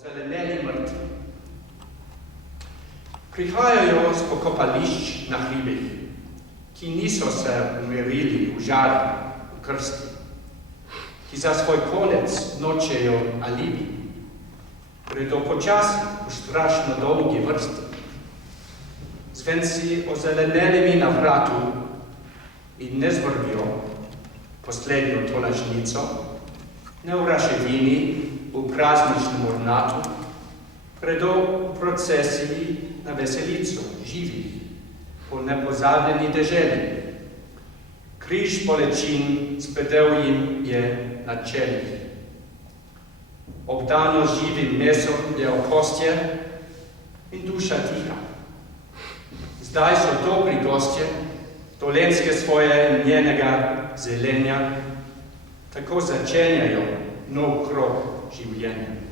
Zeleneli mrtvi. Prihajajo z pokopališč na hribih, ki niso se umirili v žari, v krsti, ki za svoj konec nočejo alibi, gredo počasi v strašno dolgi vrsti. Zvenci ozelenelimi na vratu in ne zvrvijo poslednjo tolažnico, ne v raševini, v prazničnem ornatu, gredo v procesiji na veselico živih po nepozabljeni deželi. Križ bolečin spedel jim je na čelih. Obdano živim mesom je okostje in duša tiha. Zdaj so dobri gostje, dolenske svoje njenega zelenja, tako začenjajo nov krog življenja.